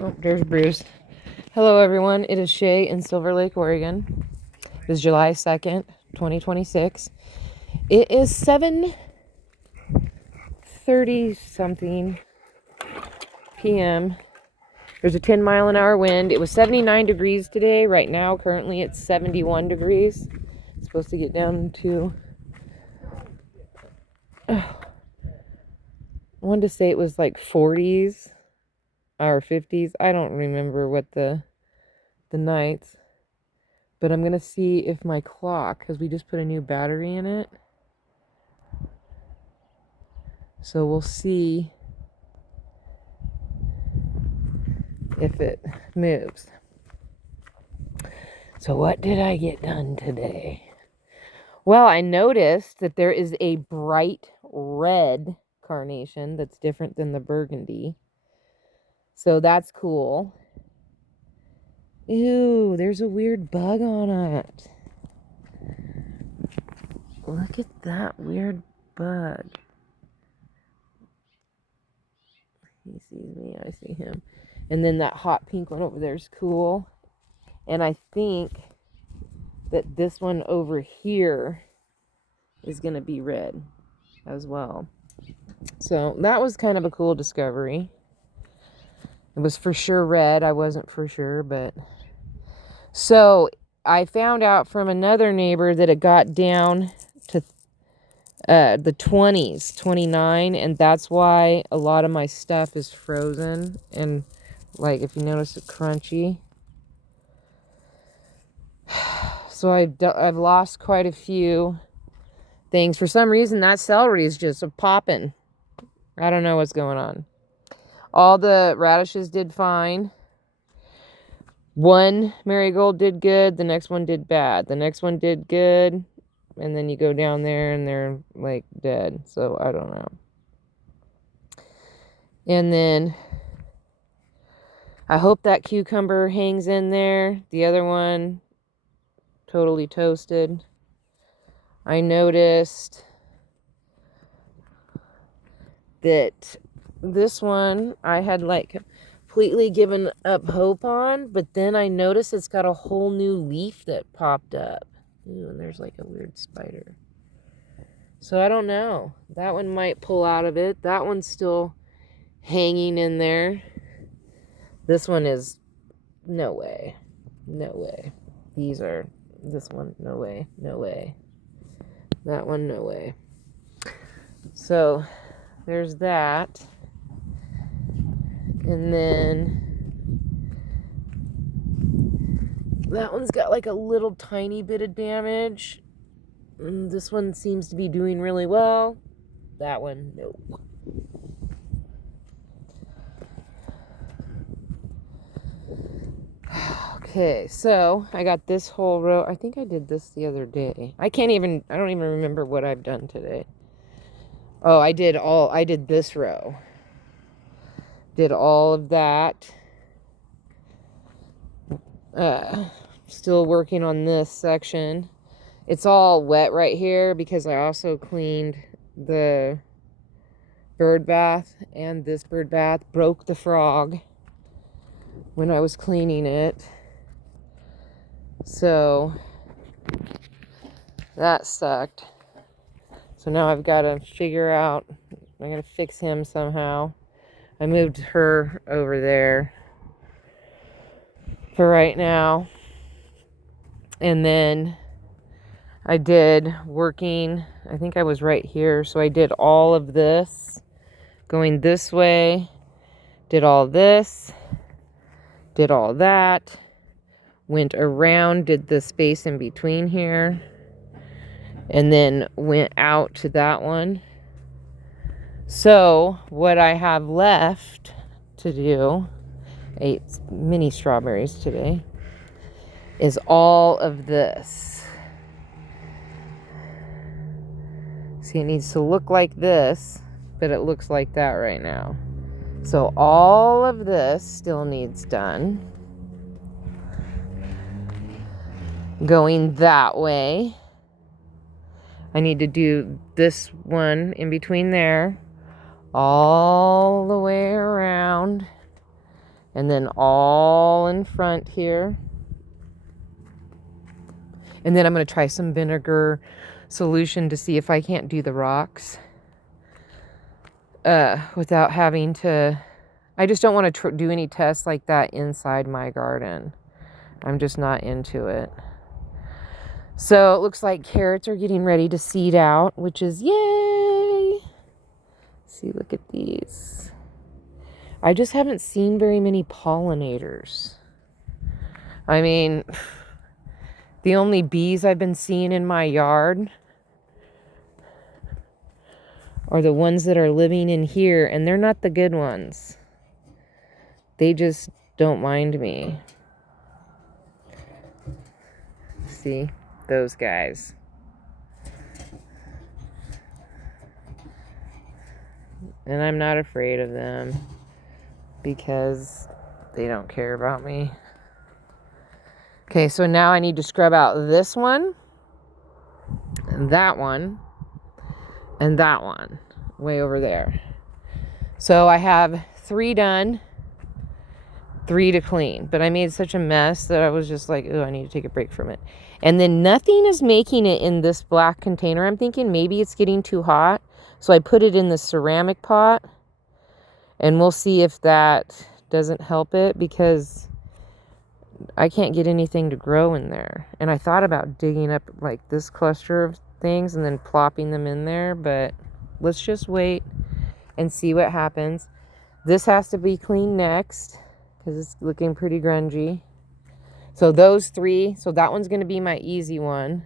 Oh, there's Bruce. Hello, everyone. It is Shay in Silver Lake, Oregon. It is July 2nd, 2026. It is 7:30 something p.m. There's a 10-mile-an-hour wind. It was 79 degrees today. Right now, currently, it's 71 degrees. It's supposed to get down to... I wanted to say it was like 40s or 50s. I don't remember what the nights. But I'm going to see if my clock, because we just put a new battery in it. So we'll see if it moves. So what did I get done today? Well, I noticed that there is a bright red carnation that's different than the burgundy. So that's cool. Ew, there's a weird bug on it. Look at that weird bug. He sees me, I see him. And then that hot pink one over there is cool. And I think that this one over here is going to be red as well. So that was kind of a cool discovery. It was for sure red. I wasn't for sure, but... So I found out from another neighbor that it got down to the 20s, 29, and that's why a lot of my stuff is frozen. And, like, if you notice, it's crunchy. So I've lost quite a few things. For some reason, that celery is just popping. I don't know what's going on. All the radishes did fine. One marigold did good. The next one did bad. The next one did good. And then you go down there and they're like dead. So I don't know. And then I hope that cucumber hangs in there. The other one totally toasted. I noticed that this one I had like completely given up hope on, but then I noticed it's got a whole new leaf that popped up. Ooh, and there's like a weird spider. So I don't know. That one might pull out of it. That one's still hanging in there. This one is no way. No way. This one, no way. No way. That one, no way. So there's that. And then that one's got like a little tiny bit of damage. This one seems to be doing really well. That one, no. Okay, so I got this whole row. I think I did this the other day. I don't even remember what I've done today. Oh, I did this row. Did all of that. Still working on this section. It's all wet right here because I also cleaned the bird bath, and this bird bath broke the frog when I was cleaning it. So that sucked. So now I've got to figure out, I'm going to fix him somehow. I moved her over there for right now. And then I did working, I think I was right here. So I did all of this, going this way, did all this, did all that, went around, did the space in between here, and then went out to that one. So what I have left to do, ate mini strawberries today, is all of this. See, it needs to look like this, but it looks like that right now. So all of this still needs done. Going that way. I need to do this one in between there, all the way around, And then all in front here. And then I'm going to try some vinegar solution to see if I can't do the rocks without having to. I just don't want to do any tests like that inside my garden. I'm just not into it. So it looks like carrots are getting ready to seed out, which is yay. See, look at these. I just haven't seen very many pollinators. I mean, the only bees I've been seeing in my yard are the ones that are living in here, and they're not the good ones. They just don't mind me. See, those guys. And I'm not afraid of them because they don't care about me. Okay, so now I need to scrub out this one, and that one, and that one way over there. So I have 3 done, 3 to clean, but I made such a mess that I was just like, oh, I need to take a break from it. And then nothing is making it in this black container. I'm thinking maybe it's getting too hot. So I put it in the ceramic pot, and we'll see if that doesn't help it, because I can't get anything to grow in there. And I thought about digging up like this cluster of things and then plopping them in there, but let's just wait and see what happens. This has to be cleaned next because it's looking pretty grungy. So those 3, so that one's going to be my easy one.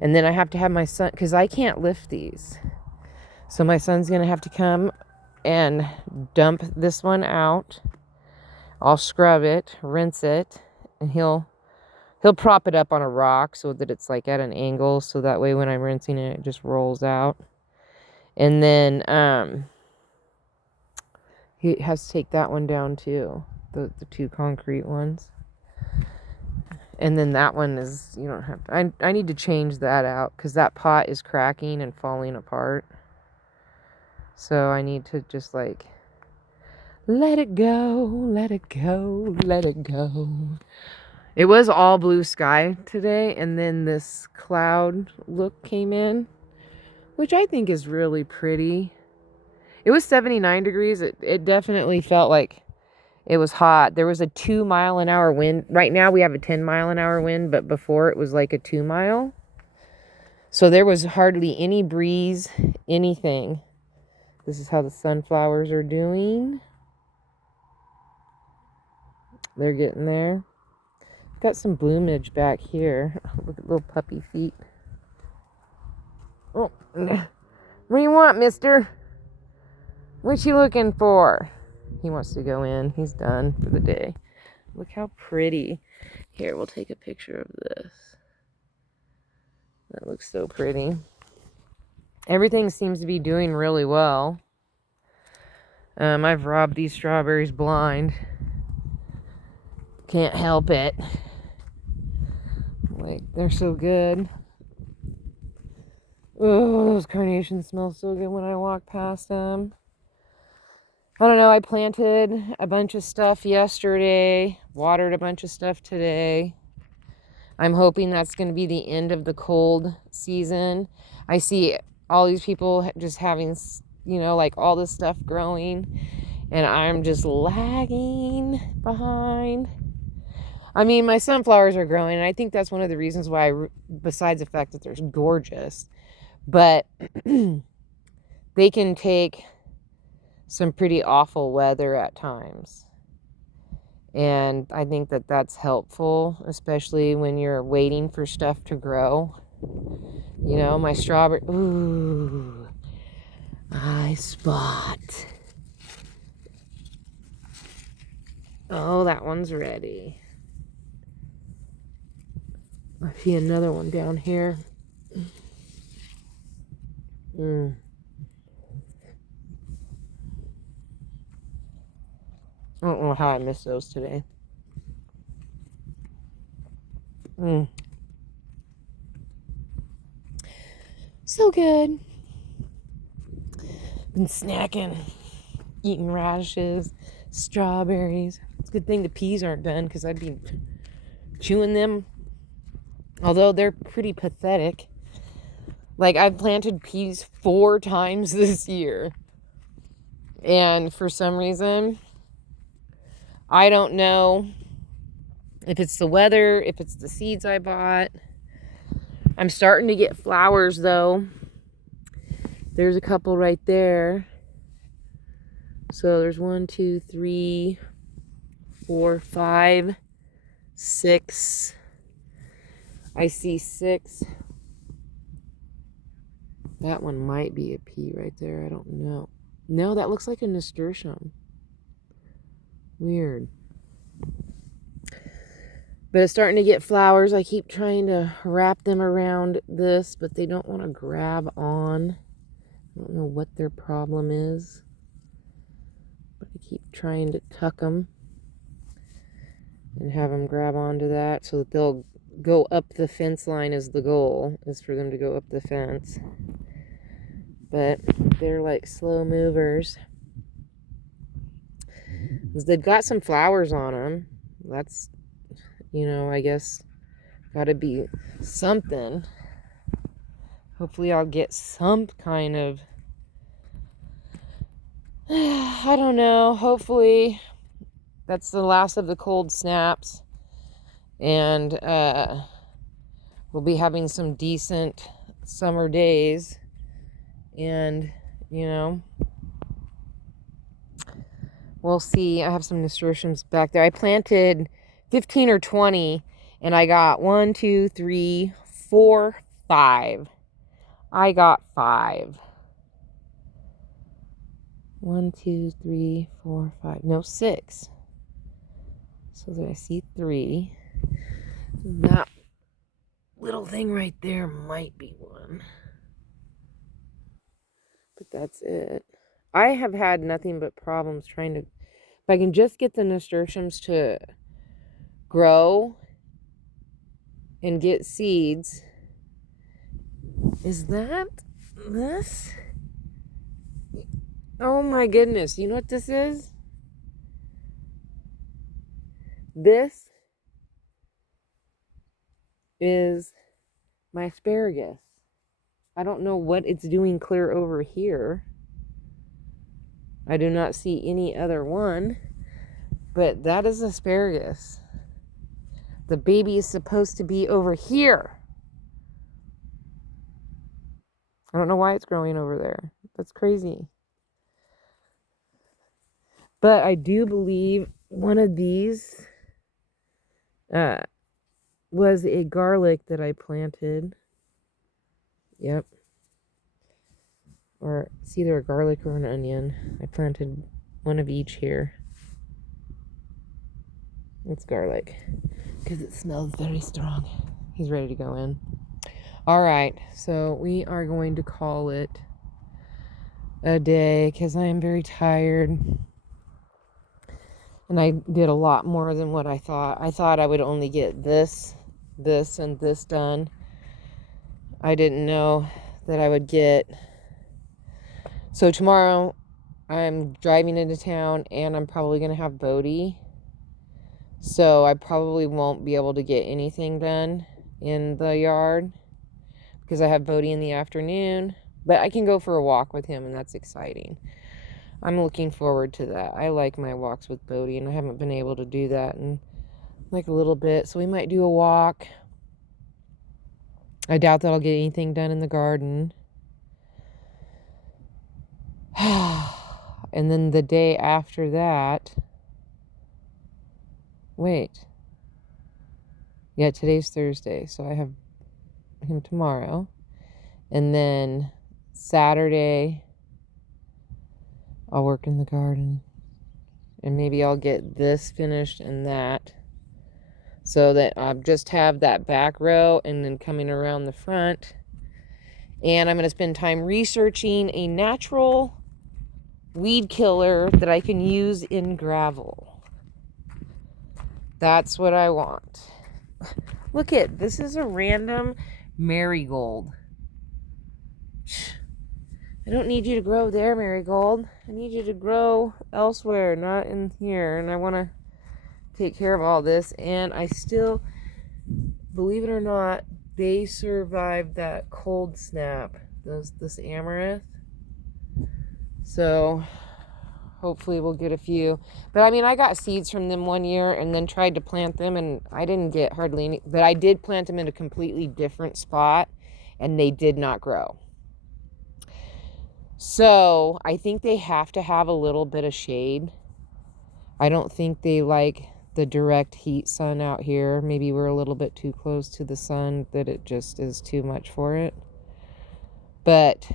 And then I have to have my son, because I can't lift these. So my son's going to have to come and dump this one out. I'll scrub it, rinse it, and he'll prop it up on a rock so that it's like at an angle, so that way when I'm rinsing it, it just rolls out. And then he has to take that one down too, the 2 concrete ones. And then that one is, you don't have to, I need to change that out because that pot is cracking and falling apart. So I need to just like let it go, let it go, let it go. It was all blue sky today, and then this cloud look came in, which I think is really pretty. It was 79 degrees. It definitely felt like it was hot. There was a 2-mile-an-hour wind. Right now we have a 10-mile-an-hour wind, but before it was like a 2-mile. So there was hardly any breeze, anything. This is how the sunflowers are doing. They're getting there. Got some bloomage back here. Look at little puppy feet. Oh, what do you want, mister? What you looking for? He wants to go in. He's done for the day. Look how pretty. Here, we'll take a picture of this. That looks so pretty. Everything seems to be doing really well. I've robbed these strawberries blind. Can't help it. Like, they're so good. Oh, those carnations smell so good when I walk past them. I don't know, I planted a bunch of stuff yesterday, watered a bunch of stuff today. I'm hoping that's going to be the end of the cold season. I see all these people just having, you know, like all this stuff growing, and I'm just lagging behind. I mean, my sunflowers are growing, and I think that's one of the reasons why, besides the fact that they're gorgeous, but they can take some pretty awful weather at times. And I think that that's helpful, especially when you're waiting for stuff to grow. You know, my strawberry, ooh, I spot. Oh, that one's ready. I see another one down here. I don't know how I missed those today. So good. Been snacking, eating radishes, Strawberries. It's a good thing the peas aren't done because I'd be chewing them. Although they're pretty pathetic. Like, I've planted peas 4 times this year. And for some reason, I don't know if it's the weather, if it's the seeds I bought. I'm starting to get flowers, though. There's a couple right there. So there's 1, 2, 3, 4, 5, 6. I see 6. That one might be a pea right there. I don't know. No, that looks like a nasturtium. Weird. But it's starting to get flowers. I keep trying to wrap them around this, but they don't want to grab on. I don't know what their problem is. But I keep trying to tuck them and have them grab onto that so that they'll go up the fence line. Is the goal, is for them to go up the fence. But they're like slow movers. They've got some flowers on them. That's, I guess gotta be something. Hopefully I'll get some kind of, I don't know, hopefully that's the last of the cold snaps. And we'll be having some decent summer days. And, we'll see. I have some nasturtiums back there. I planted 15 or 20, and I got 1, 2, 3, 4, 5. I got 5. 1, 2, 3, 4, 5. No, 6. So that I see 3. That little thing right there might be 1. But that's it. I have had nothing but problems trying to, if I can just get the nasturtiums to grow and get seeds. Is that this? Oh my goodness. You know what this is? This is my asparagus. I don't know what it's doing clear over here. I do not see any other one, but that is asparagus. The baby is supposed to be over here. I don't know why it's growing over there. That's crazy. But I do believe one of these was a garlic that I planted. Yep. Or it's either a garlic or an onion. I planted one of each here. It's garlic because it smells very strong. He's ready to go in. All right, so we are going to call it a day because I am very tired. And I did a lot more than what I thought. I thought I would only get this, and this done. I didn't know that I would get. So tomorrow I'm driving into town and I'm probably going to have Bodie. So I probably won't be able to get anything done in the yard because I have Bodie in the afternoon. But I can go for a walk with him, and that's exciting. I'm looking forward to that. I like my walks with Bodie, and I haven't been able to do that in like a little bit. So we might do a walk. I doubt that I'll get anything done in the garden. And then the day after that, wait. Yeah, today's Thursday, so I have him tomorrow. And then Saturday, I'll work in the garden. And maybe I'll get this finished and that. So that I just have that back row and then coming around the front. And I'm going to spend time researching a natural weed killer that I can use in gravel. That's what I want. Look at this. Is a random marigold. I don't need you to grow there, Marigold. I need you to grow elsewhere, not in here. And I want to take care of all this. And I still, believe it or not, they survived that cold snap. This amaranth. So hopefully we'll get a few. But I mean, I got seeds from them one year and then tried to plant them, and I didn't get hardly any. But I did plant them in a completely different spot, and they did not grow. So I think they have to have a little bit of shade. I don't think they like the direct heat sun out here. Maybe we're a little bit too close to the sun, that it just is too much for it. But,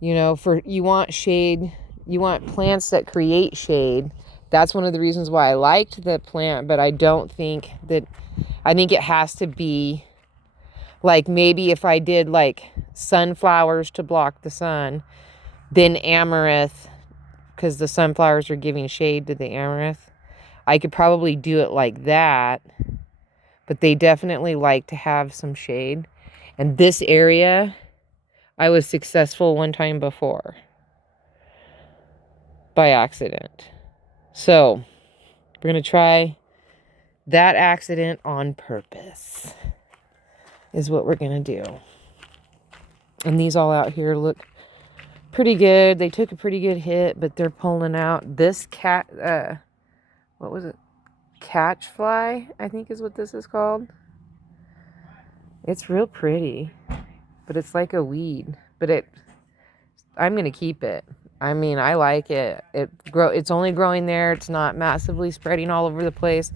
you know, you want shade, you want plants that create shade. That's one of the reasons why I liked the plant, but I don't think that, I think it has to be like, maybe if I did like sunflowers to block the sun, then amaranth, because the sunflowers are giving shade to the amaranth. I could probably do it like that, but they definitely like to have some shade. And this area, I was successful one time before by accident. So we're going to try that accident on purpose is what we're going to do. And these all out here look pretty good. They took a pretty good hit, but they're pulling out. This what was it? Catch fly, I think is what this is called. It's real pretty, but it's like a weed. But I'm going to keep it. I mean, I like it. It's only growing there. It's not massively spreading all over the place.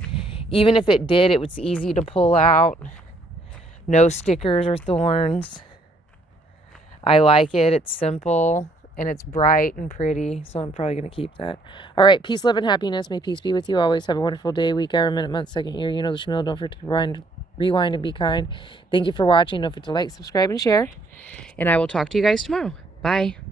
Even if it did, it was easy to pull out. No stickers or thorns. I like it. It's simple and it's bright and pretty. So I'm probably going to keep that. All right. Peace, love, and happiness. May peace be with you always. Have a wonderful day, week, hour, minute, month, second, year. You know the schmill. Don't forget to rewind and be kind. Thank you for watching. Don't forget to like, subscribe, and share. And I will talk to you guys tomorrow. Bye.